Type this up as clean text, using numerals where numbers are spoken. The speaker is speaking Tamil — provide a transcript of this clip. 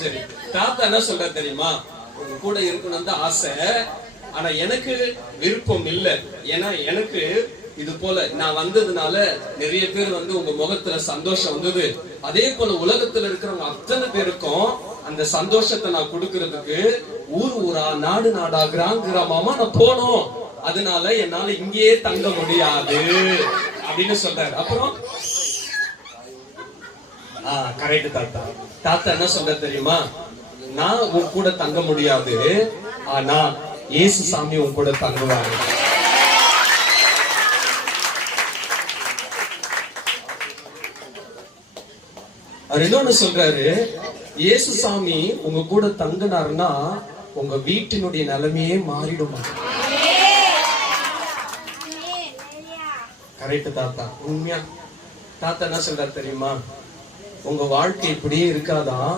சரி, தாத்தா என்ன சொல்ற தெரியுமா? உங்க கூட இருக்கணும் தான் ஆசை, ஆனா எனக்கு விருப்பம் இல்லை. ஏன்னா எனக்கு இது போல நான் வந்ததுனால நிறைய பேர் உங்க முகத்துல சந்தோஷம் வந்தது. அதே போல உலகத்துல இருக்கிறவங்க அத்தனை பேருக்கும் அந்த சந்தோஷத்தை நான் கொடுக்கறதுக்கு ஊர் ஊரா, நாடு நாடா, கிராமமா நான் போனோம். அதனால என்னால இங்கேயே தங்க முடியாது அப்படின்னு சொல்றாரு. அப்புறம் கரெக்ட் தாத்தா. தாத்தா என்ன சொல்ற தெரியுமா? நான் உன் கூட தங்க முடியாது, ஆனா இயேசு சாமி உன் கூட தங்குவாரு. அவர் இன்னொன்னு சொல்றாரு, இயேசு சாமி உங்க கூட தங்கினாருன்னா உங்க வீட்டினுடைய நிலைமையே மாறிடுமா. கரெக்ட் தாத்தா, உண்மையா. தாத்தா என்ன சொல்றாரு தெரியுமா? உங்க வாழ்க்கை இப்படியே இருக்காதான்,